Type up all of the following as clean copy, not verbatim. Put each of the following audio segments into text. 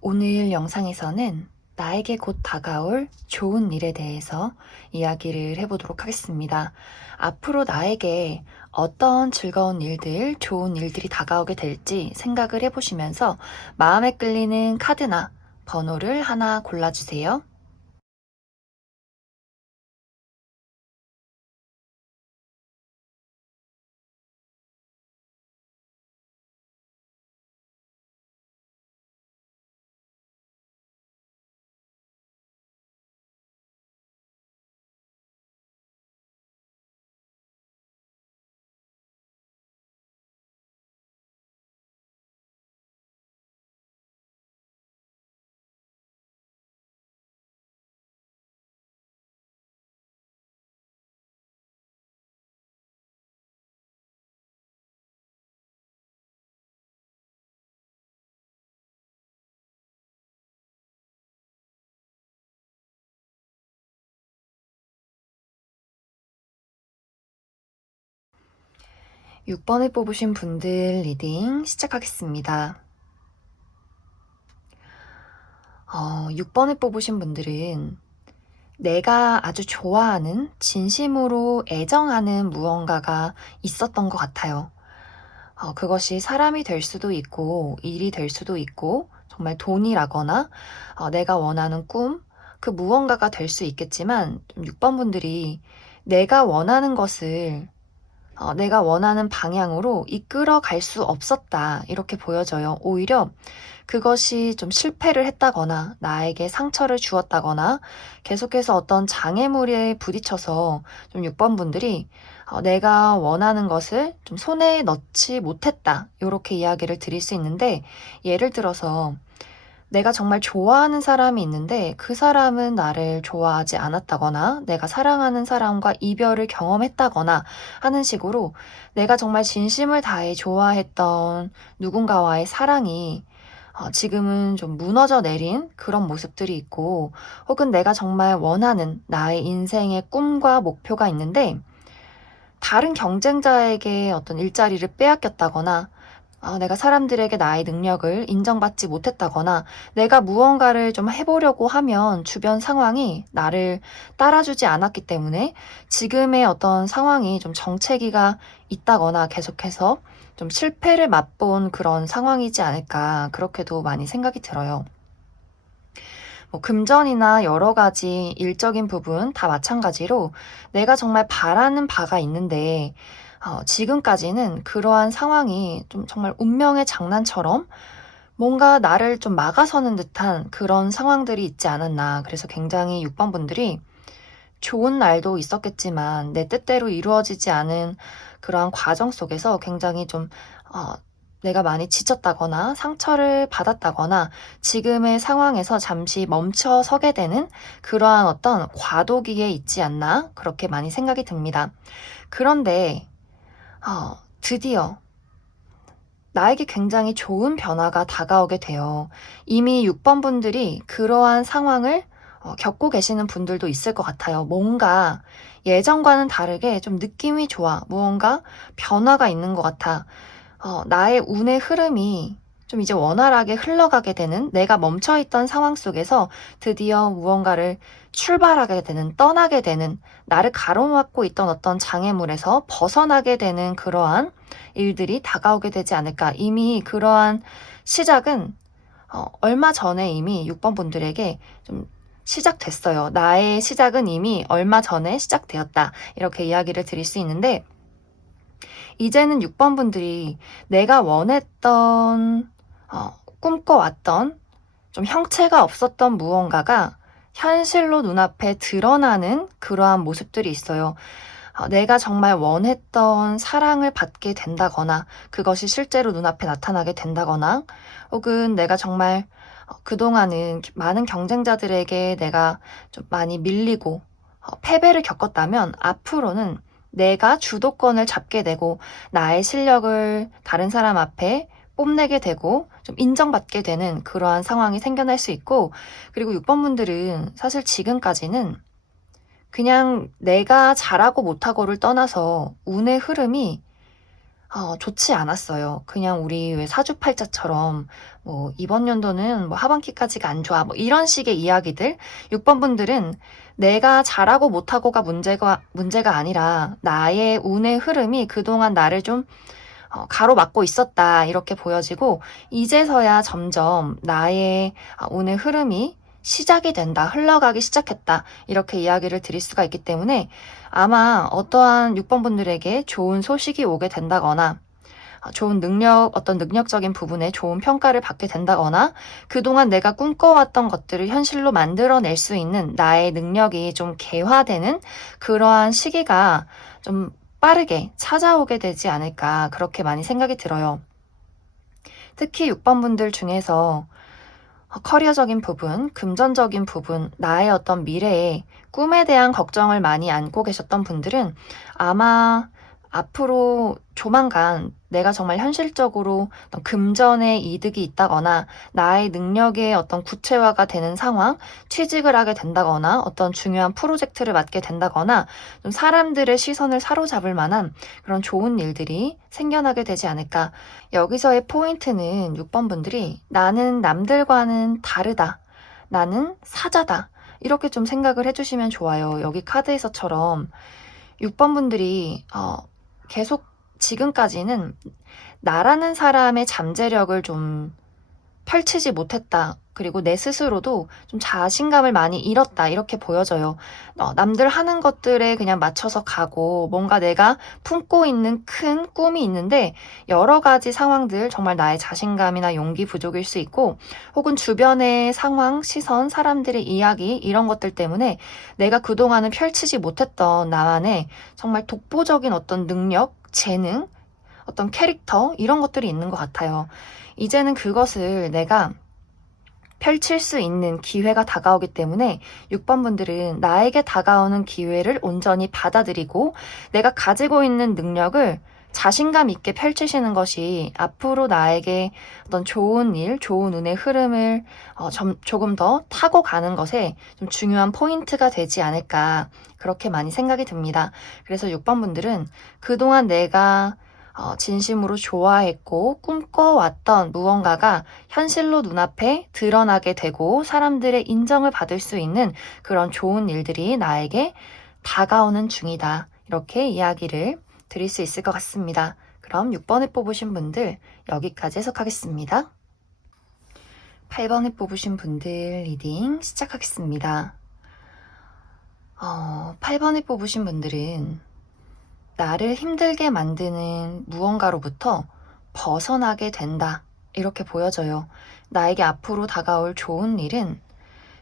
오늘 영상에서는 나에게 곧 다가올 좋은 일에 대해서 이야기를 해보도록 하겠습니다. 앞으로 나에게 어떤 즐거운 일들, 좋은 일들이 다가오게 될지 생각을 해보시면서 마음에 끌리는 카드나 번호를 하나 골라주세요. 6번을 뽑으신 분들 리딩 시작하겠습니다. 6번을 뽑으신 분들은 내가 아주 좋아하는, 진심으로 애정하는 무언가가 있었던 것 같아요. 그것이 사람이 될 수도 있고, 일이 될 수도 있고, 정말 돈이라거나, 내가 원하는 꿈, 그 무언가가 될 수 있겠지만, 6번 분들이 내가 원하는 것을 내가 원하는 방향으로 이끌어 갈 수 없었다. 이렇게 보여져요. 오히려 그것이 좀 실패를 했다거나 나에게 상처를 주었다거나 계속해서 어떤 장애물에 부딪혀서 좀 6번 분들이 내가 원하는 것을 좀 손에 넣지 못했다. 이렇게 이야기를 드릴 수 있는데 예를 들어서 내가 정말 좋아하는 사람이 있는데 그 사람은 나를 좋아하지 않았다거나 내가 사랑하는 사람과 이별을 경험했다거나 하는 식으로 내가 정말 진심을 다해 좋아했던 누군가와의 사랑이 지금은 좀 무너져 내린 그런 모습들이 있고 혹은 내가 정말 원하는 나의 인생의 꿈과 목표가 있는데 다른 경쟁자에게 어떤 일자리를 빼앗겼다거나 내가 사람들에게 나의 능력을 인정받지 못했다거나 내가 무언가를 좀 해보려고 하면 주변 상황이 나를 따라주지 않았기 때문에 지금의 어떤 상황이 좀 정체기가 있다거나 계속해서 좀 실패를 맛본 그런 상황이지 않을까 그렇게도 많이 생각이 들어요. 뭐 금전이나 여러 가지 일적인 부분 다 마찬가지로 내가 정말 바라는 바가 있는데 지금까지는 그러한 상황이 좀 정말 운명의 장난처럼 뭔가 나를 좀 막아서는 듯한 그런 상황들이 있지 않았나. 그래서 굉장히 6번 분들이 좋은 날도 있었겠지만 내 뜻대로 이루어지지 않은 그러한 과정 속에서 굉장히 좀 내가 많이 지쳤다거나 상처를 받았다거나 지금의 상황에서 잠시 멈춰 서게 되는 그러한 어떤 과도기에 있지 않나 그렇게 많이 생각이 듭니다. 그런데 드디어 나에게 굉장히 좋은 변화가 다가오게 돼요. 이미 6번 분들이 그러한 상황을 겪고 계시는 분들도 있을 것 같아요. 뭔가 예전과는 다르게 좀 느낌이 좋아. 무언가 변화가 있는 것 같아. 나의 운의 흐름이 좀 이제 원활하게 흘러가게 되는 내가 멈춰있던 상황 속에서 드디어 무언가를 출발하게 되는, 떠나게 되는, 나를 가로막고 있던 어떤 장애물에서 벗어나게 되는 그러한 일들이 다가오게 되지 않을까. 이미 그러한 시작은 얼마 전에 이미 6번 분들에게 좀 시작됐어요. 나의 시작은 이미 얼마 전에 시작되었다. 이렇게 이야기를 드릴 수 있는데 이제는 6번 분들이 내가 원했던 꿈꿔왔던 좀 형체가 없었던 무언가가 현실로 눈앞에 드러나는 그러한 모습들이 있어요. 내가 정말 원했던 사랑을 받게 된다거나 그것이 실제로 눈앞에 나타나게 된다거나 혹은 내가 정말 그동안은 많은 경쟁자들에게 내가 좀 많이 밀리고 패배를 겪었다면 앞으로는 내가 주도권을 잡게 되고 나의 실력을 다른 사람 앞에 뽐내게 되고 좀 인정받게 되는 그러한 상황이 생겨날 수 있고 그리고 6번 분들은 사실 지금까지는 그냥 내가 잘하고 못하고를 떠나서 운의 흐름이 좋지 않았어요. 그냥 우리 왜 사주팔자처럼 뭐 "이번 연도는 뭐 하반기까지가 안 좋아." 뭐 이런 식의 이야기들. 6번 분들은 내가 잘하고 못하고가 문제가 아니라 나의 운의 흐름이 그동안 나를 좀 가로막고 있었다 이렇게 보여지고, 이제서야 점점 나의 운의 흐름이 시작이 된다, 흘러가기 시작했다 이렇게 이야기를 드릴 수가 있기 때문에, 아마 어떠한 6번 분들에게 좋은 소식이 오게 된다거나 좋은 어떤 능력적인 부분에 좋은 평가를 받게 된다거나, 그동안 내가 꿈꿔왔던 것들을 현실로 만들어낼 수 있는 나의 능력이 좀 개화되는 그러한 시기가 좀 빠르게 찾아오게 되지 않을까, 그렇게 많이 생각이 들어요. 특히 6번 분들 중에서 커리어적인 부분, 금전적인 부분, 나의 어떤 미래에 꿈에 대한 걱정을 많이 안고 계셨던 분들은 아마 앞으로 조만간 내가 정말 현실적으로 어떤 금전의 이득이 있다거나 나의 능력의 어떤 구체화가 되는 상황, 취직을 하게 된다거나 어떤 중요한 프로젝트를 맡게 된다거나 좀 사람들의 시선을 사로잡을 만한 그런 좋은 일들이 생겨나게 되지 않을까. 여기서의 포인트는 6번 분들이 나는 남들과는 다르다, 나는 사자다, 이렇게 좀 생각을 해주시면 좋아요. 여기 카드에서처럼 6번 분들이 계속 지금까지는 나라는 사람의 잠재력을 좀 펼치지 못했다, 그리고 내 스스로도 좀 자신감을 많이 잃었다, 이렇게 보여져요. 남들 하는 것들에 그냥 맞춰서 가고, 뭔가 내가 품고 있는 큰 꿈이 있는데 여러 가지 상황들, 정말 나의 자신감이나 용기 부족일 수 있고, 혹은 주변의 상황, 시선, 사람들의 이야기, 이런 것들 때문에 내가 그동안은 펼치지 못했던 나만의 정말 독보적인 어떤 능력, 재능, 어떤 캐릭터, 이런 것들이 있는 것 같아요. 이제는 그것을 내가 펼칠 수 있는 기회가 다가오기 때문에 6번 분들은 나에게 다가오는 기회를 온전히 받아들이고 내가 가지고 있는 능력을 자신감 있게 펼치시는 것이 앞으로 나에게 어떤 좋은 일, 좋은 운의 흐름을 조금 더 타고 가는 것에 좀 중요한 포인트가 되지 않을까, 그렇게 많이 생각이 듭니다. 그래서 6번 분들은 그동안 내가 진심으로 좋아했고 꿈꿔왔던 무언가가 현실로 눈앞에 드러나게 되고 사람들의 인정을 받을 수 있는 그런 좋은 일들이 나에게 다가오는 중이다, 이렇게 이야기를 드릴 수 있을 것 같습니다. 그럼 6번을 뽑으신 분들 여기까지 해석하겠습니다. 8번을 뽑으신 분들 리딩 시작하겠습니다. 8번을 뽑으신 분들은 나를 힘들게 만드는 무언가로부터 벗어나게 된다, 이렇게 보여져요. 나에게 앞으로 다가올 좋은 일은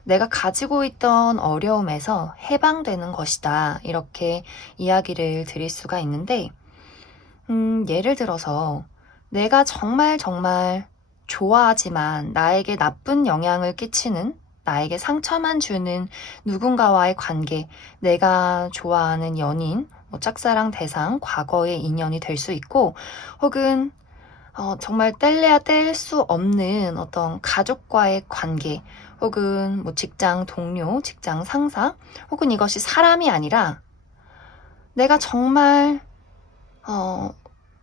내가 가지고 있던 어려움에서 해방되는 것이다, 이렇게 이야기를 드릴 수가 있는데, 예를 들어서 내가 정말 정말 좋아하지만 나에게 나쁜 영향을 끼치는, 나에게 상처만 주는 누군가와의 관계, 내가 좋아하는 연인, 뭐 짝사랑 대상, 과거의 인연이 될 수 있고, 혹은 정말 뗄래야 뗄 수 없는 어떤 가족과의 관계, 혹은 뭐 직장 동료, 직장 상사, 혹은 이것이 사람이 아니라 내가 정말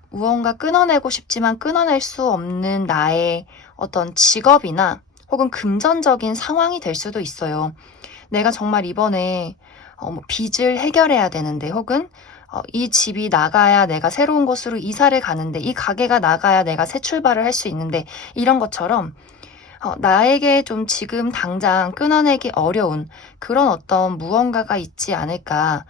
무언가 끊어내고 싶지만 끊어낼 수 없는 나의 어떤 직업이나 혹은 금전적인 상황이 될 수도 있어요. 내가 정말 이번에 뭐 빚을 해결해야 되는데, 혹은 이 집이 나가야 내가 새로운 곳으로 이사를 가는데, 이 가게가 나가야 내가 새 출발을 할 수 있는데, 이런 것처럼 나에게 좀 지금 당장 끊어내기 어려운 그런 어떤 무언가가 있지 않을까.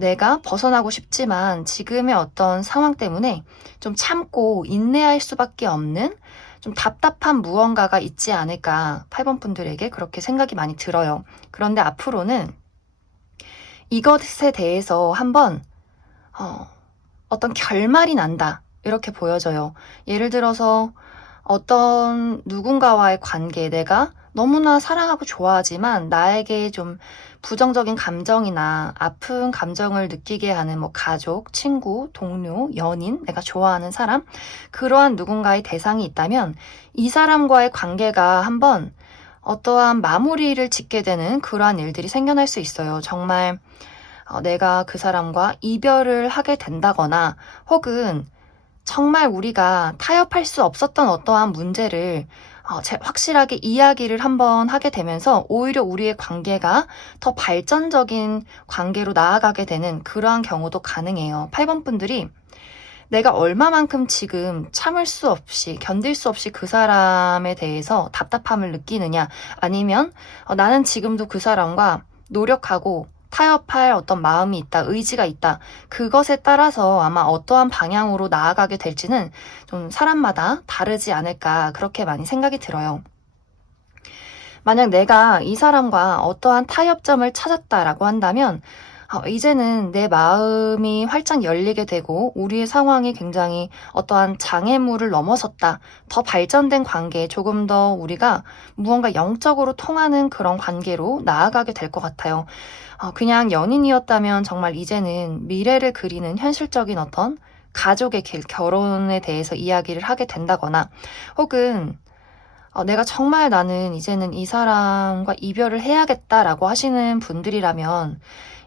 내가 벗어나고 싶지만 지금의 어떤 상황 때문에 좀 참고 인내할 수밖에 없는 좀 답답한 무언가가 있지 않을까, 8번 분들에게 그렇게 생각이 많이 들어요. 그런데 앞으로는 이것에 대해서 한번 어떤 결말이 난다, 이렇게 보여져요. 예를 들어서 어떤 누군가와의 관계, 내가 너무나 사랑하고 좋아하지만 나에게 좀 부정적인 감정이나 아픈 감정을 느끼게 하는 뭐 가족, 친구, 동료, 연인, 내가 좋아하는 사람, 그러한 누군가의 대상이 있다면 이 사람과의 관계가 한번 어떠한 마무리를 짓게 되는 그러한 일들이 생겨날 수 있어요. 정말 내가 그 사람과 이별을 하게 된다거나, 혹은 정말 우리가 타협할 수 없었던 어떠한 문제를 확실하게 이야기를 한번 하게 되면서 오히려 우리의 관계가 더 발전적인 관계로 나아가게 되는 그러한 경우도 가능해요. 8번 분들이 내가 얼마만큼 지금 참을 수 없이, 견딜 수 없이 그 사람에 대해서 답답함을 느끼느냐, 아니면 나는 지금도 그 사람과 노력하고 타협할 어떤 마음이 있다, 의지가 있다. 그것에 따라서 아마 어떠한 방향으로 나아가게 될지는 좀 사람마다 다르지 않을까, 그렇게 많이 생각이 들어요. 만약 내가 이 사람과 어떠한 타협점을 찾았다라고 한다면 이제는 내 마음이 활짝 열리게 되고 우리의 상황이 굉장히 어떠한 장애물을 넘어섰다. 더 발전된 관계, 조금 더 우리가 무언가 영적으로 통하는 그런 관계로 나아가게 될 것 같아요. 그냥 연인이었다면 정말 이제는 미래를 그리는 현실적인 어떤 가족의 길, 결혼에 대해서 이야기를 하게 된다거나 혹은 내가 정말 나는 이제는 이 사람과 이별을 해야겠다라고 하시는 분들이라면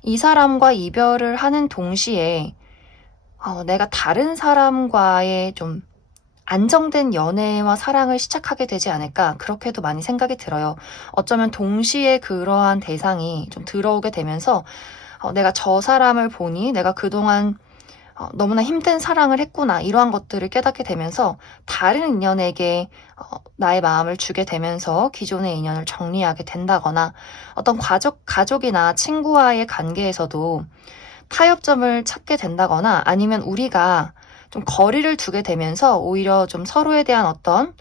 이 사람과 이별을 하는 동시에 내가 다른 사람과의 좀 안정된 연애와 사랑을 시작하게 되지 않을까 그렇게도 많이 생각이 들어요. 어쩌면 동시에 그러한 대상이 좀 들어오게 되면서 내가 저 사람을 보니 내가 그동안 너무나 힘든 사랑을 했구나 이러한 것들을 깨닫게 되면서 다른 인연에게 나의 마음을 주게 되면서 기존의 인연을 정리하게 된다거나 어떤 가족이나 친구와의 관계에서도 타협점을 찾게 된다거나 아니면 우리가 좀 거리를 두게 되면서 오히려 좀 서로에 대한 어떤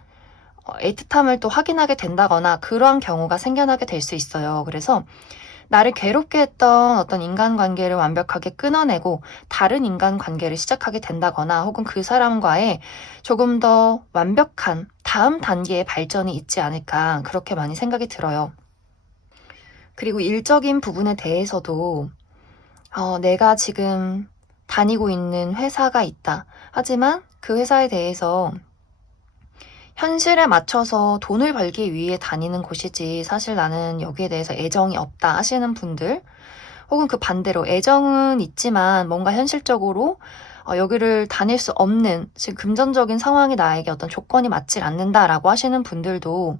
애틋함을 또 확인하게 된다거나 그러한 경우가 생겨나게 될 수 있어요. 그래서 나를 괴롭게 했던 어떤 인간관계를 완벽하게 끊어내고 다른 인간관계를 시작하게 된다거나 혹은 그 사람과의 조금 더 완벽한 다음 단계의 발전이 있지 않을까 그렇게 많이 생각이 들어요. 그리고 일적인 부분에 대해서도 내가 지금 다니고 있는 회사가 있다. 하지만 그 회사에 대해서 현실에 맞춰서 돈을 벌기 위해 다니는 곳이지 사실 나는 여기에 대해서 애정이 없다 하시는 분들 혹은 그 반대로 애정은 있지만 뭔가 현실적으로 여기를 다닐 수 없는 지금 금전적인 상황이 나에게 어떤 조건이 맞질 않는다라고 하시는 분들도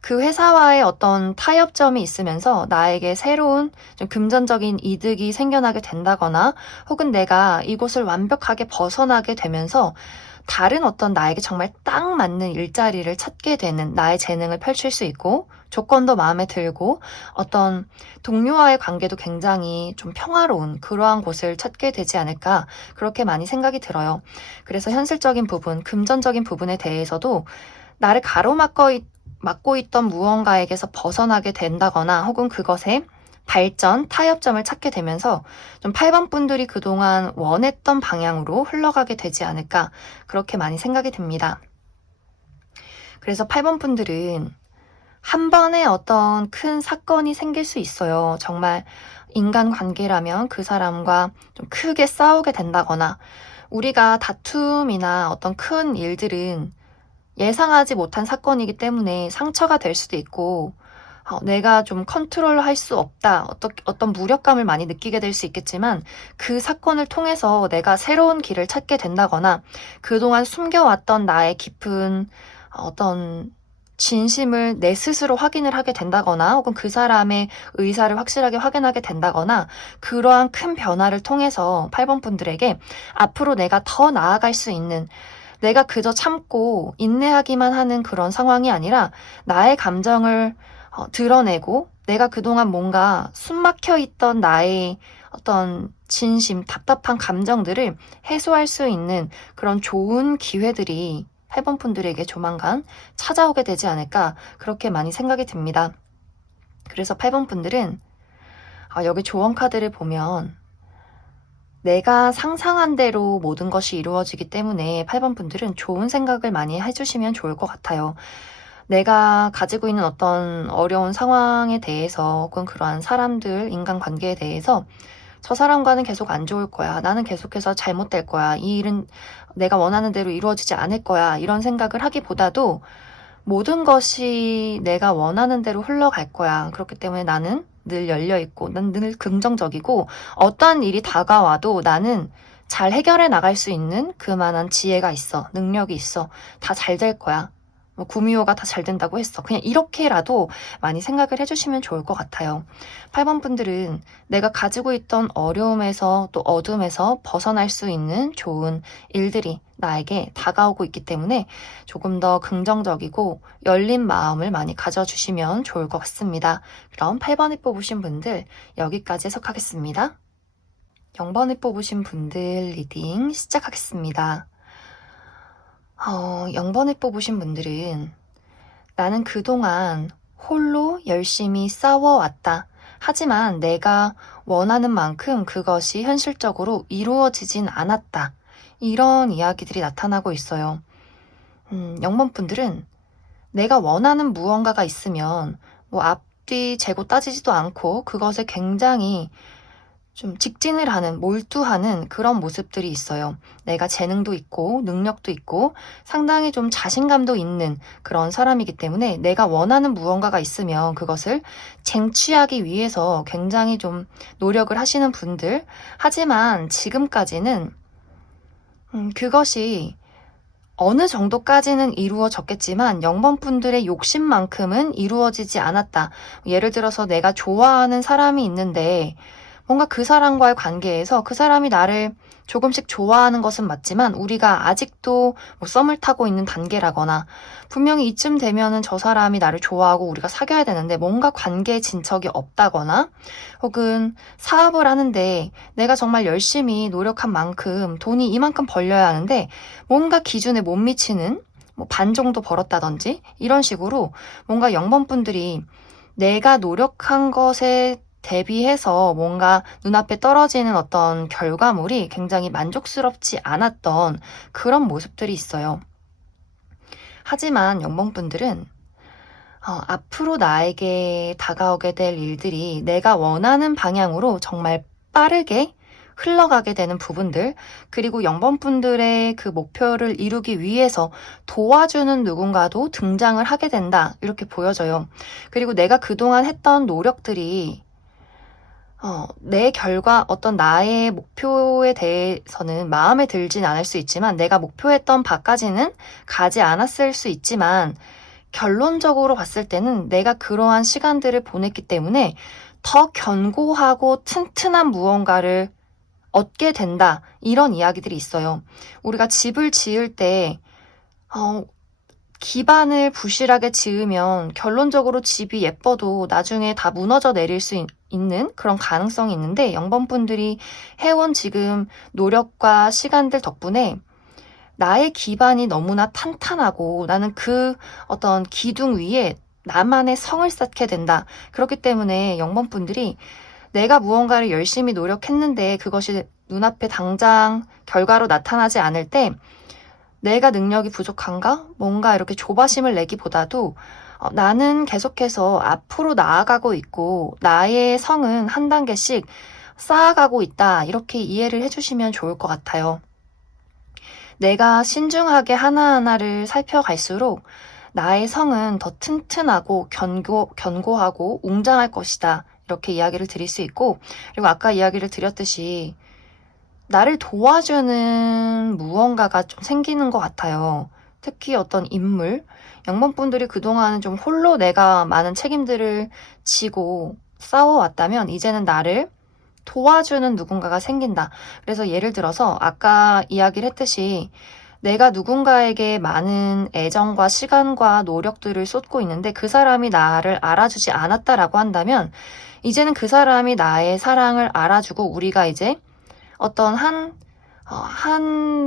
그 회사와의 어떤 타협점이 있으면서 나에게 새로운 좀 금전적인 이득이 생겨나게 된다거나 혹은 내가 이곳을 완벽하게 벗어나게 되면서 다른 어떤 나에게 정말 딱 맞는 일자리를 찾게 되는 나의 재능을 펼칠 수 있고 조건도 마음에 들고 어떤 동료와의 관계도 굉장히 좀 평화로운 그러한 곳을 찾게 되지 않을까 그렇게 많이 생각이 들어요. 그래서 현실적인 부분, 금전적인 부분에 대해서도 나를 막고 있던 무언가에게서 벗어나게 된다거나 혹은 그것에 발전, 타협점을 찾게 되면서 좀 8번 분들이 그동안 원했던 방향으로 흘러가게 되지 않을까 그렇게 많이 생각이 듭니다. 그래서 8번 분들은 한 번에 어떤 큰 사건이 생길 수 있어요. 정말 인간관계라면 그 사람과 좀 크게 싸우게 된다거나 우리가 다툼이나 어떤 큰 일들은 예상하지 못한 사건이기 때문에 상처가 될 수도 있고 내가 좀 컨트롤할 수 없다. 어떤 무력감을 많이 느끼게 될 수 있겠지만 그 사건을 통해서 내가 새로운 길을 찾게 된다거나 그동안 숨겨왔던 나의 깊은 어떤 진심을 내 스스로 확인을 하게 된다거나 혹은 그 사람의 의사를 확실하게 확인하게 된다거나 그러한 큰 변화를 통해서 8번 분들에게 앞으로 내가 더 나아갈 수 있는 내가 그저 참고 인내하기만 하는 그런 상황이 아니라 나의 감정을 드러내고 내가 그동안 뭔가 숨막혀 있던 나의 어떤 진심, 답답한 감정들을 해소할 수 있는 그런 좋은 기회들이 8번 분들에게 조만간 찾아오게 되지 않을까 그렇게 많이 생각이 듭니다. 그래서 8번 분들은 여기 조언 카드를 보면 내가 상상한 대로 모든 것이 이루어지기 때문에 8번 분들은 좋은 생각을 많이 해주시면 좋을 것 같아요. 내가 가지고 있는 어떤 어려운 상황에 대해서 혹은 그러한 사람들, 인간관계에 대해서 저 사람과는 계속 안 좋을 거야. 나는 계속해서 잘못될 거야. 이 일은 내가 원하는 대로 이루어지지 않을 거야. 이런 생각을 하기보다도 모든 것이 내가 원하는 대로 흘러갈 거야. 그렇기 때문에 나는 늘 열려있고, 난 늘 긍정적이고, 어떠한 일이 다가와도 나는 잘 해결해 나갈 수 있는 그만한 지혜가 있어, 능력이 있어, 다 잘 될 거야. 뭐 구미호가 다 잘 된다고 했어. 그냥 이렇게라도 많이 생각을 해주시면 좋을 것 같아요. 8번 분들은 내가 가지고 있던 어려움에서 또 어둠에서 벗어날 수 있는 좋은 일들이 나에게 다가오고 있기 때문에 조금 더 긍정적이고 열린 마음을 많이 가져주시면 좋을 것 같습니다. 그럼 8번에 뽑으신 분들 여기까지 해석하겠습니다. 0번에 뽑으신 분들 리딩 시작하겠습니다. 0번에 뽑으신 분들은 나는 그동안 홀로 열심히 싸워왔다. 하지만 내가 원하는 만큼 그것이 현실적으로 이루어지진 않았다. 이런 이야기들이 나타나고 있어요. 0번 분들은 내가 원하는 무언가가 있으면 뭐 앞뒤 재고 따지지도 않고 그것에 굉장히 좀 직진을 하는, 몰두하는 그런 모습들이 있어요. 내가 재능도 있고 능력도 있고 상당히 좀 자신감도 있는 그런 사람이기 때문에 내가 원하는 무언가가 있으면 그것을 쟁취하기 위해서 굉장히 좀 노력을 하시는 분들. 하지만 지금까지는 그것이 어느 정도까지는 이루어졌겠지만 0번 분들의 욕심만큼은 이루어지지 않았다. 예를 들어서 내가 좋아하는 사람이 있는데 뭔가 그 사람과의 관계에서 그 사람이 나를 조금씩 좋아하는 것은 맞지만 우리가 아직도 뭐 썸을 타고 있는 단계라거나 분명히 이쯤 되면은 저 사람이 나를 좋아하고 우리가 사귀어야 되는데 뭔가 관계에 진척이 없다거나 혹은 사업을 하는데 내가 정말 열심히 노력한 만큼 돈이 이만큼 벌려야 하는데 뭔가 기준에 못 미치는 뭐 반 정도 벌었다든지 이런 식으로 뭔가 0번 분들이 내가 노력한 것에 대비해서 뭔가 눈앞에 떨어지는 어떤 결과물이 굉장히 만족스럽지 않았던 그런 모습들이 있어요. 하지만 0번 분들은 앞으로 나에게 다가오게 될 일들이 내가 원하는 방향으로 정말 빠르게 흘러가게 되는 부분들, 그리고 0번 분들의 그 목표를 이루기 위해서 도와주는 누군가도 등장을 하게 된다. 이렇게 보여져요. 그리고 내가 그동안 했던 노력들이 내 결과, 어떤 나의 목표에 대해서는 마음에 들진 않을 수 있지만, 내가 목표했던 바까지는 가지 않았을 수 있지만, 결론적으로 봤을 때는 내가 그러한 시간들을 보냈기 때문에 더 견고하고 튼튼한 무언가를 얻게 된다. 이런 이야기들이 있어요. 우리가 집을 지을 때, 기반을 부실하게 지으면 결론적으로 집이 예뻐도 나중에 다 무너져 내릴 수 있는 그런 가능성이 있는데 0번 분들이 해온 지금 노력과 시간들 덕분에 나의 기반이 너무나 탄탄하고 나는 그 어떤 기둥 위에 나만의 성을 쌓게 된다. 그렇기 때문에 0번 분들이 내가 무언가를 열심히 노력했는데 그것이 눈앞에 당장 결과로 나타나지 않을 때 내가 능력이 부족한가? 뭔가 이렇게 조바심을 내기보다도 나는 계속해서 앞으로 나아가고 있고 나의 성은 한 단계씩 쌓아가고 있다. 이렇게 이해를 해주시면 좋을 것 같아요. 내가 신중하게 하나하나를 살펴갈수록 나의 성은 더 튼튼하고 견고하고 웅장할 것이다. 이렇게 이야기를 드릴 수 있고, 그리고 아까 이야기를 드렸듯이 나를 도와주는 무언가가 좀 생기는 것 같아요. 특히 어떤 인물, 0번 분들이 그동안은 좀 홀로 내가 많은 책임들을 지고 싸워왔다면 이제는 나를 도와주는 누군가가 생긴다. 그래서 예를 들어서 아까 이야기를 했듯이 내가 누군가에게 많은 애정과 시간과 노력들을 쏟고 있는데 그 사람이 나를 알아주지 않았다라고 한다면 이제는 그 사람이 나의 사랑을 알아주고 우리가 이제 어떤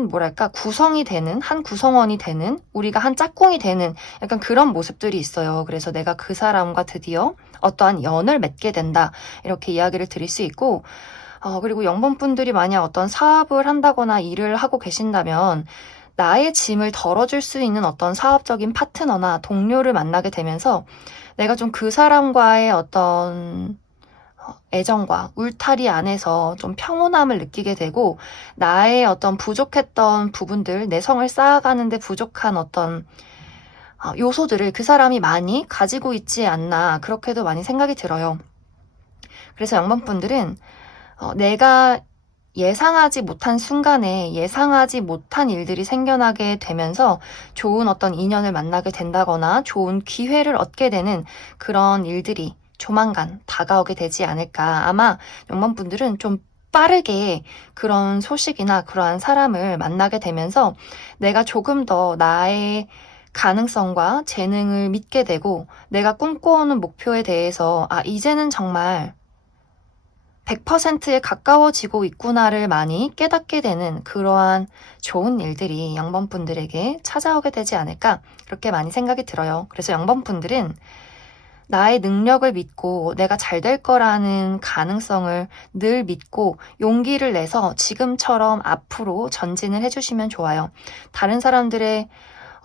뭐랄까, 구성이 되는, 한 구성원이 되는, 우리가 한 짝꿍이 되는 약간 그런 모습들이 있어요. 그래서 내가 그 사람과 드디어 어떠한 연을 맺게 된다. 이렇게 이야기를 드릴 수 있고, 그리고 0번 분들이 만약 어떤 사업을 한다거나 일을 하고 계신다면, 나의 짐을 덜어줄 수 있는 어떤 사업적인 파트너나 동료를 만나게 되면서 내가 좀 그 사람과의 어떤 애정과 울타리 안에서 좀 평온함을 느끼게 되고 나의 어떤 부족했던 부분들, 내 성을 쌓아가는데 부족한 어떤 요소들을 그 사람이 많이 가지고 있지 않나 그렇게도 많이 생각이 들어요. 그래서 0번 분들은 내가 예상하지 못한 순간에 예상하지 못한 일들이 생겨나게 되면서 좋은 어떤 인연을 만나게 된다거나 좋은 기회를 얻게 되는 그런 일들이 조만간 다가오게 되지 않을까. 아마 영번분들은 좀 빠르게 그런 소식이나 그러한 사람을 만나게 되면서 내가 조금 더 나의 가능성과 재능을 믿게 되고 내가 꿈꿔오는 목표에 대해서 이제는 정말 100%에 가까워지고 있구나를 많이 깨닫게 되는 그러한 좋은 일들이 영번분들에게 찾아오게 되지 않을까 그렇게 많이 생각이 들어요. 그래서 영번분들은 나의 능력을 믿고 내가 잘 될 거라는 가능성을 늘 믿고 용기를 내서 지금처럼 앞으로 전진을 해주시면 좋아요. 다른 사람들의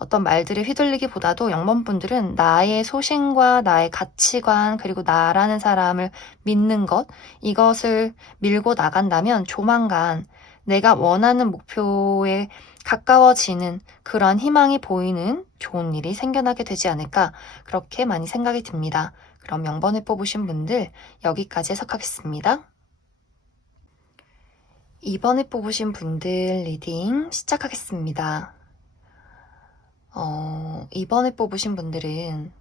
어떤 말들에 휘둘리기보다도 영번분들은 나의 소신과 나의 가치관 그리고 나라는 사람을 믿는 것 이것을 밀고 나간다면 조만간 내가 원하는 목표에 가까워지는 그런 희망이 보이는 좋은 일이 생겨나게 되지 않을까 그렇게 많이 생각이 듭니다. 그럼 영번을 뽑으신 분들 여기까지 해석하겠습니다. 2번을 뽑으신 분들 리딩 시작하겠습니다. 이번에 뽑으신 분들은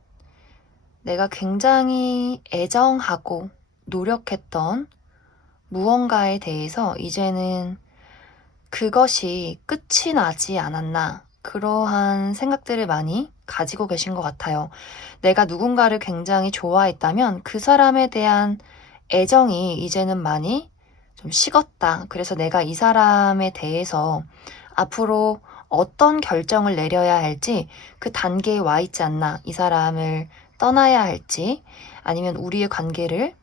내가 굉장히 애정하고 노력했던 무언가에 대해서 이제는 그것이 끝이 나지 않았나 그러한 생각들을 많이 가지고 계신 것 같아요. 내가 누군가를 굉장히 좋아했다면 그 사람에 대한 애정이 이제는 많이 좀 식었다. 그래서 내가 이 사람에 대해서 앞으로 어떤 결정을 내려야 할지 그 단계에 와 있지 않나. 이 사람을 떠나야 할지 아니면 우리의 관계를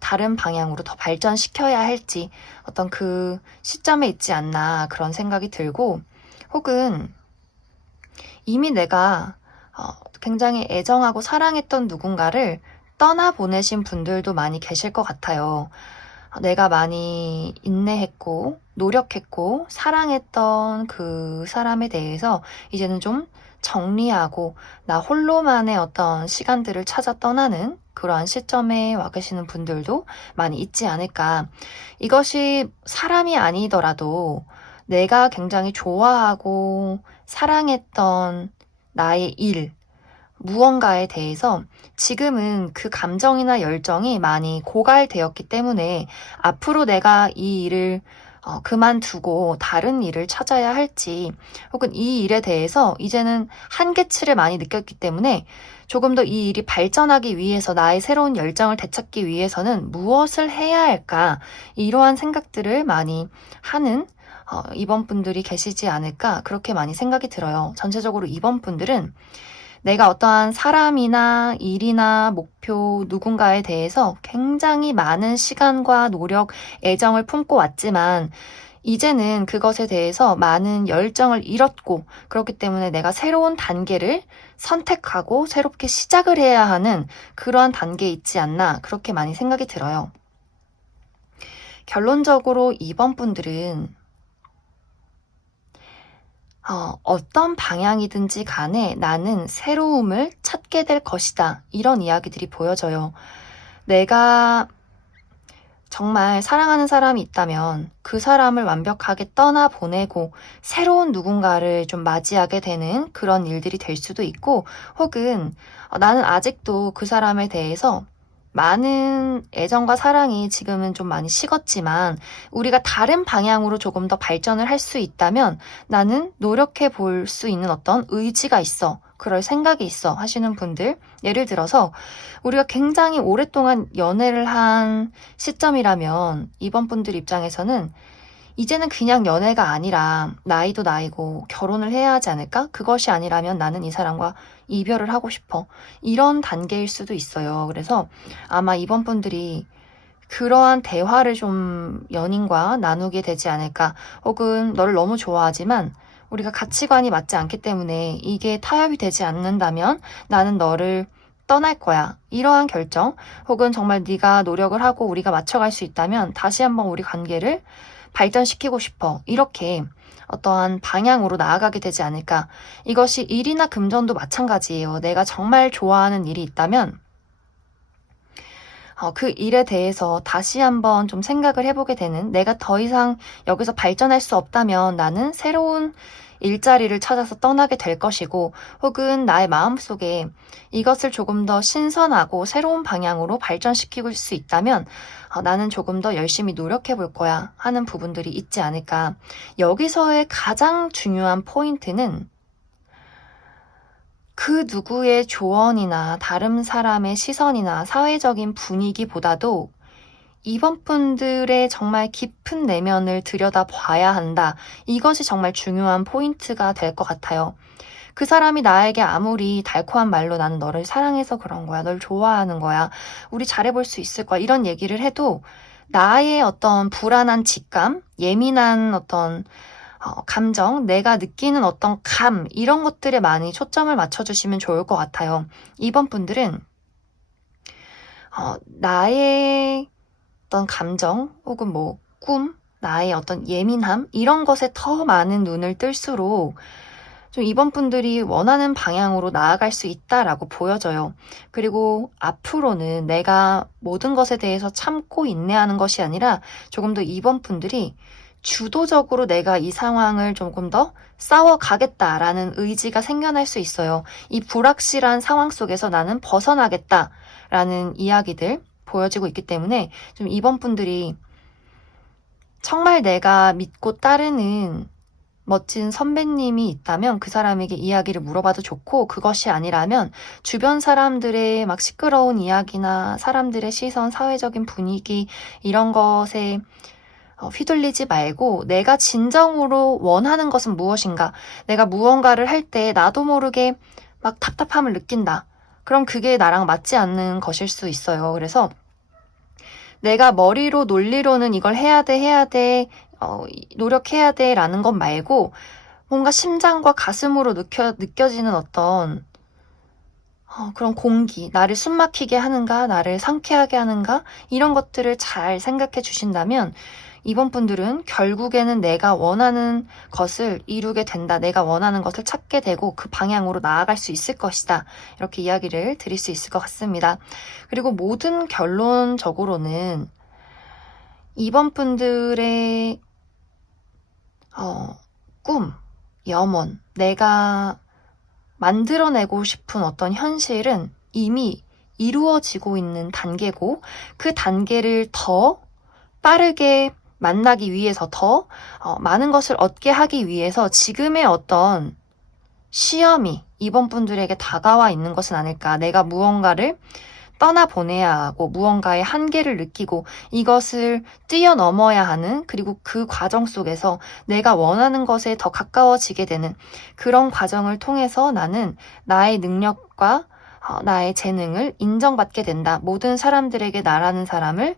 다른 방향으로 더 발전시켜야 할지 어떤 그 시점에 있지 않나 그런 생각이 들고 혹은 이미 내가 굉장히 애정하고 사랑했던 누군가를 떠나보내신 분들도 많이 계실 것 같아요. 내가 많이 인내했고 노력했고 사랑했던 그 사람에 대해서 이제는 좀 정리하고 나 홀로만의 어떤 시간들을 찾아 떠나는 그러한 시점에 와 계시는 분들도 많이 있지 않을까. 이것이 사람이 아니더라도 내가 굉장히 좋아하고 사랑했던 나의 일, 무언가에 대해서 지금은 그 감정이나 열정이 많이 고갈되었기 때문에 앞으로 내가 이 일을 그만두고 다른 일을 찾아야 할지 혹은 이 일에 대해서 이제는 한계치를 많이 느꼈기 때문에 조금 더 이 일이 발전하기 위해서 나의 새로운 열정을 되찾기 위해서는 무엇을 해야 할까 이러한 생각들을 많이 하는 이번 분들이 계시지 않을까 그렇게 많이 생각이 들어요. 전체적으로 이번 분들은 내가 어떠한 사람이나 일이나 목표 누군가에 대해서 굉장히 많은 시간과 노력, 애정을 품고 왔지만 이제는 그것에 대해서 많은 열정을 잃었고 그렇기 때문에 내가 새로운 단계를 선택하고 새롭게 시작을 해야 하는 그러한 단계에 있지 않나 그렇게 많이 생각이 들어요. 결론적으로 이번 분들은 어떤 방향이든지 간에 나는 새로움을 찾게 될 것이다. 이런 이야기들이 보여져요. 내가 정말 사랑하는 사람이 있다면 그 사람을 완벽하게 떠나보내고 새로운 누군가를 좀 맞이하게 되는 그런 일들이 될 수도 있고 혹은 나는 아직도 그 사람에 대해서 많은 애정과 사랑이 지금은 좀 많이 식었지만 우리가 다른 방향으로 조금 더 발전을 할 수 있다면 나는 노력해 볼 수 있는 어떤 의지가 있어. 그럴 생각이 있어 하시는 분들 예를 들어서 우리가 굉장히 오랫동안 연애를 한 시점이라면 이번 분들 입장에서는 이제는 그냥 연애가 아니라 나이도 나이고 결혼을 해야 하지 않을까? 그것이 아니라면 나는 이 사람과 이별을 하고 싶어. 이런 단계일 수도 있어요. 그래서 아마 이번 분들이 그러한 대화를 좀 연인과 나누게 되지 않을까. 혹은 너를 너무 좋아하지만 우리가 가치관이 맞지 않기 때문에 이게 타협이 되지 않는다면 나는 너를 떠날 거야. 이러한 결정 혹은 정말 네가 노력을 하고 우리가 맞춰갈 수 있다면 다시 한번 우리 관계를 발전시키고 싶어. 이렇게 어떠한 방향으로 나아가게 되지 않을까. 이것이 일이나 금전도 마찬가지예요. 내가 정말 좋아하는 일이 있다면 그 일에 대해서 다시 한번 좀 생각을 해보게 되는, 내가 더 이상 여기서 발전할 수 없다면 나는 새로운 일자리를 찾아서 떠나게 될 것이고, 혹은 나의 마음속에 이것을 조금 더 신선하고 새로운 방향으로 발전시킬 수 있다면 나는 조금 더 열심히 노력해 볼 거야 하는 부분들이 있지 않을까. 여기서의 가장 중요한 포인트는 그 누구의 조언이나 다른 사람의 시선이나 사회적인 분위기보다도 이번 분들의 정말 깊은 내면을 들여다봐야 한다. 이것이 정말 중요한 포인트가 될 것 같아요. 그 사람이 나에게 아무리 달콤한 말로 나는 너를 사랑해서 그런 거야, 널 좋아하는 거야, 우리 잘해볼 수 있을 거야, 이런 얘기를 해도 나의 어떤 불안한 직감, 예민한 어떤 감정, 내가 느끼는 어떤 이런 것들에 많이 초점을 맞춰주시면 좋을 것 같아요. 이번 분들은 나의 어떤 감정 혹은 뭐 나의 어떤 예민함 이런 것에 더 많은 눈을 뜰수록 좀 이번 분들이 원하는 방향으로 나아갈 수 있다라고 보여져요. 그리고 앞으로는 내가 모든 것에 대해서 참고 인내하는 것이 아니라 조금 더 이번 분들이 주도적으로 내가 이 상황을 조금 더 싸워가겠다라는 의지가 생겨날 수 있어요. 이 불확실한 상황 속에서 나는 벗어나겠다라는 이야기들 보여지고 있기 때문에 좀 이번 분들이 정말 내가 믿고 따르는 멋진 선배님이 있다면 그 사람에게 이야기를 물어봐도 좋고, 그것이 아니라면 주변 사람들의 막 시끄러운 이야기나 사람들의 시선, 사회적인 분위기 이런 것에 휘둘리지 말고 내가 진정으로 원하는 것은 무엇인가, 내가 무언가를 할 때 나도 모르게 막 답답함을 느낀다. 그럼 그게 나랑 맞지 않는 것일 수 있어요. 그래서 내가 머리로 논리로는 이걸 해야 돼, 노력해야 돼 라는 것 말고 뭔가 심장과 가슴으로 느껴지는 어떤 그런 공기, 나를 숨막히게 하는가, 나를 상쾌하게 하는가, 이런 것들을 잘 생각해 주신다면 이번 분들은 결국에는 내가 원하는 것을 이루게 된다. 내가 원하는 것을 찾게 되고 그 방향으로 나아갈 수 있을 것이다. 이렇게 이야기를 드릴 수 있을 것 같습니다. 그리고 모든 결론적으로는 이번 분들의 꿈, 염원, 내가 만들어내고 싶은 어떤 현실은 이미 이루어지고 있는 단계고, 그 단계를 더 빠르게 만나기 위해서 더 많은 것을 얻게 하기 위해서 지금의 어떤 시험이 이번 분들에게 다가와 있는 것은 아닐까. 내가 무언가를 떠나보내야 하고 무언가의 한계를 느끼고 이것을 뛰어넘어야 하는, 그리고 그 과정 속에서 내가 원하는 것에 더 가까워지게 되는 그런 과정을 통해서 나는 나의 능력과 나의 재능을 인정받게 된다. 모든 사람들에게 나라는 사람을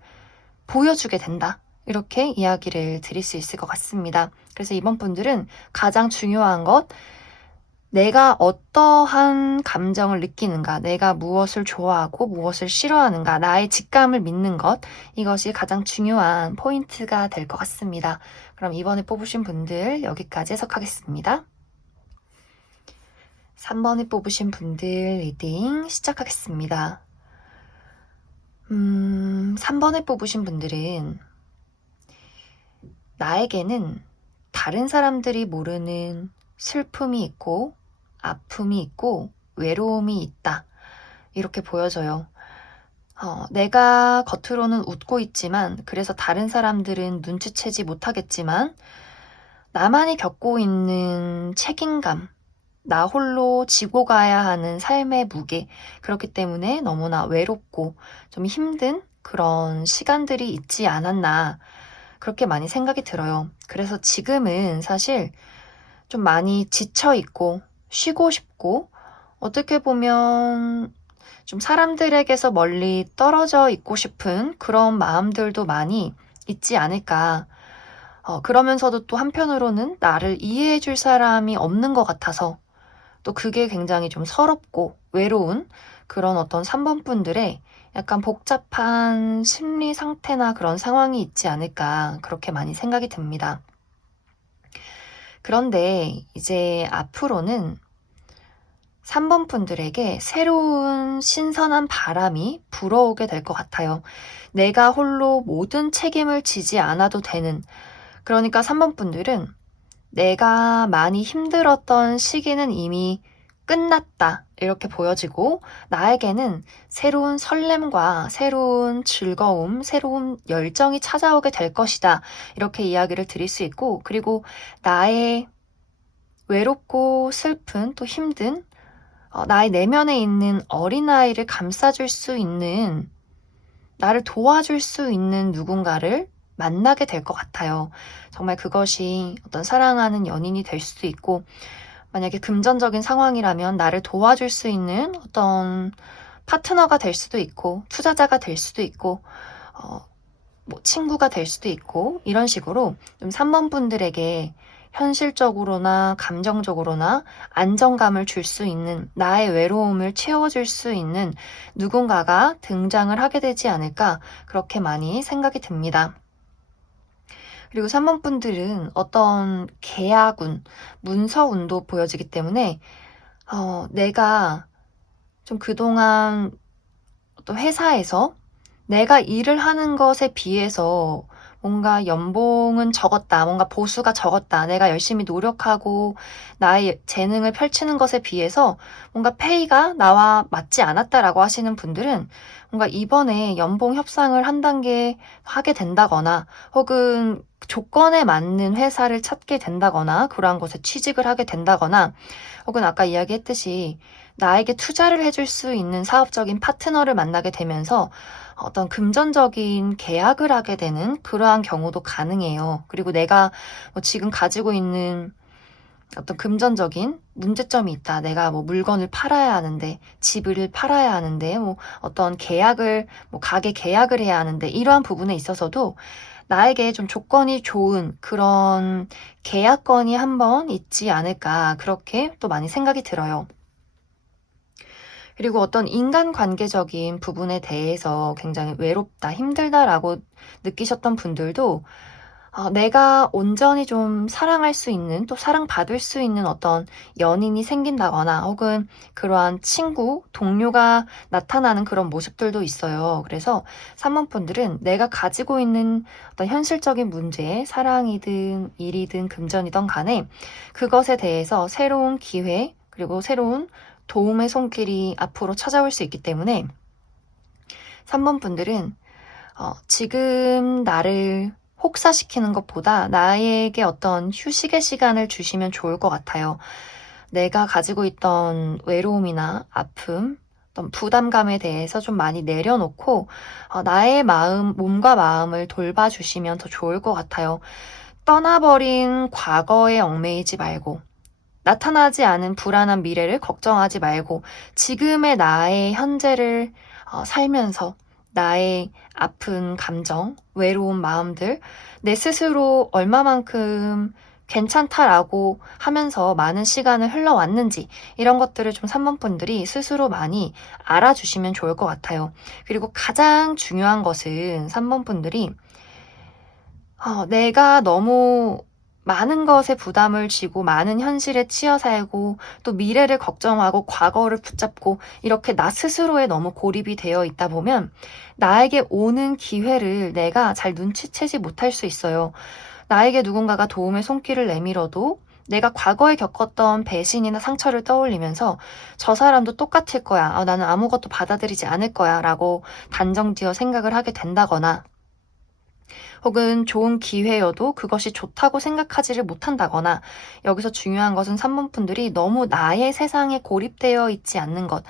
보여주게 된다. 이렇게 이야기를 드릴 수 있을 것 같습니다. 그래서 이번 분들은 가장 중요한 것, 내가 어떠한 감정을 느끼는가, 내가 무엇을 좋아하고 무엇을 싫어하는가, 나의 직감을 믿는 것, 이것이 가장 중요한 포인트가 될 것 같습니다. 그럼 이번에 뽑으신 분들 여기까지 해석하겠습니다. 3번에 뽑으신 분들 리딩 시작하겠습니다. 3번에 뽑으신 분들은 나에게는 다른 사람들이 모르는 슬픔이 있고 아픔이 있고 외로움이 있다. 이렇게 보여져요. 내가 겉으로는 웃고 있지만, 그래서 다른 사람들은 눈치채지 못하겠지만 나만이 겪고 있는 책임감, 나 홀로 지고 가야 하는 삶의 무게, 그렇기 때문에 너무나 외롭고 좀 힘든 그런 시간들이 있지 않았나, 그렇게 많이 생각이 들어요. 그래서 지금은 사실 좀 많이 지쳐있고 쉬고 싶고, 어떻게 보면 좀 사람들에게서 멀리 떨어져 있고 싶은 그런 마음들도 많이 있지 않을까. 그러면서도 또 한편으로는 나를 이해해 줄 사람이 없는 것 같아서 또 그게 굉장히 좀 서럽고 외로운 그런 어떤 3번 분들의 약간 복잡한 심리 상태나 그런 상황이 있지 않을까, 그렇게 많이 생각이 듭니다. 그런데 이제 앞으로는 3번 분들에게 새로운 신선한 바람이 불어오게 될 것 같아요. 내가 홀로 모든 책임을 지지 않아도 되는, 그러니까 3번 분들은 내가 많이 힘들었던 시기는 이미 끝났다, 이렇게 보여지고, 나에게는 새로운 설렘과 새로운 즐거움, 새로운 열정이 찾아오게 될 것이다, 이렇게 이야기를 드릴 수 있고, 그리고 나의 외롭고 슬픈, 또 힘든 나의 내면에 있는 어린아이를 감싸줄 수 있는, 나를 도와줄 수 있는 누군가를 만나게 될 것 같아요. 정말 그것이 어떤 사랑하는 연인이 될 수도 있고, 만약에 금전적인 상황이라면 나를 도와줄 수 있는 어떤 파트너가 될 수도 있고, 투자자가 될 수도 있고, 뭐 친구가 될 수도 있고, 이런 식으로 좀 3번 분들에게 현실적으로나 감정적으로나 안정감을 줄 수 있는, 나의 외로움을 채워줄 수 있는 누군가가 등장을 하게 되지 않을까, 그렇게 많이 생각이 듭니다. 그리고 3번 분들은 어떤 계약운, 문서운도 보여지기 때문에 내가 좀 그동안 어떤 회사에서 내가 일을 하는 것에 비해서 뭔가 연봉은 적었다, 뭔가 보수가 적었다, 내가 열심히 노력하고 나의 재능을 펼치는 것에 비해서 뭔가 페이가 나와 맞지 않았다라고 하시는 분들은 뭔가 이번에 연봉 협상을 한 단계 하게 된다거나, 혹은 조건에 맞는 회사를 찾게 된다거나, 그러한 곳에 취직을 하게 된다거나, 혹은 아까 이야기했듯이 나에게 투자를 해줄 수 있는 사업적인 파트너를 만나게 되면서 어떤 금전적인 계약을 하게 되는 그러한 경우도 가능해요. 그리고 내가 뭐 지금 가지고 있는 어떤 금전적인 문제점이 있다. 내가 뭐 물건을 팔아야 하는데, 집을 팔아야 하는데, 뭐 어떤 계약을, 뭐 가게 계약을 해야 하는데, 이러한 부분에 있어서도 나에게 좀 조건이 좋은 그런 계약건이 한번 있지 않을까, 그렇게 또 많이 생각이 들어요. 그리고 어떤 인간관계적인 부분에 대해서 굉장히 외롭다, 힘들다라고 느끼셨던 분들도 내가 온전히 좀 사랑할 수 있는, 또 사랑받을 수 있는 어떤 연인이 생긴다거나, 혹은 그러한 친구, 동료가 나타나는 그런 모습들도 있어요. 그래서 3번 분들은 내가 가지고 있는 어떤 현실적인 문제, 사랑이든 일이든 금전이든 간에 그것에 대해서 새로운 기회, 그리고 새로운 도움의 손길이 앞으로 찾아올 수 있기 때문에 3번 분들은 지금 나를 혹사시키는 것보다 나에게 어떤 휴식의 시간을 주시면 좋을 것 같아요. 내가 가지고 있던 외로움이나 아픔, 어떤 부담감에 대해서 좀 많이 내려놓고 나의 마음, 몸과 마음을 돌봐주시면 더 좋을 것 같아요. 떠나버린 과거에 얽매이지 말고, 나타나지 않은 불안한 미래를 걱정하지 말고, 지금의 나의 현재를 살면서 나의 아픈 감정, 외로운 마음들, 내 스스로 얼마만큼 괜찮다라고 하면서 많은 시간을 흘러왔는지, 이런 것들을 좀 3번 분들이 스스로 많이 알아주시면 좋을 것 같아요. 그리고 가장 중요한 것은 3번 분들이 내가 너무 많은 것에 부담을 지고 많은 현실에 치여 살고, 또 미래를 걱정하고 과거를 붙잡고, 이렇게 나 스스로에 너무 고립이 되어 있다 보면 나에게 오는 기회를 내가 잘 눈치채지 못할 수 있어요. 나에게 누군가가 도움의 손길을 내밀어도 내가 과거에 겪었던 배신이나 상처를 떠올리면서 저 사람도 똑같을 거야, 나는 아무것도 받아들이지 않을 거야 라고 단정지어 생각을 하게 된다거나, 혹은 좋은 기회여도 그것이 좋다고 생각하지를 못한다거나, 여기서 중요한 것은 3번 분들이 너무 나의 세상에 고립되어 있지 않는 것,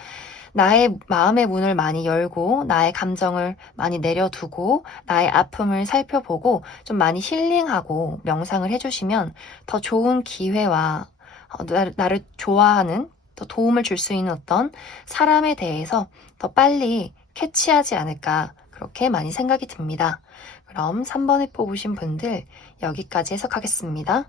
나의 마음의 문을 많이 열고, 나의 감정을 많이 내려두고, 나의 아픔을 살펴보고, 좀 많이 힐링하고 명상을 해주시면 더 좋은 기회와 나를 좋아하는, 더 도움을 줄 수 있는 어떤 사람에 대해서 더 빨리 캐치하지 않을까, 그렇게 많이 생각이 듭니다. 그럼 3번을 뽑으신 분들 여기까지 해석하겠습니다.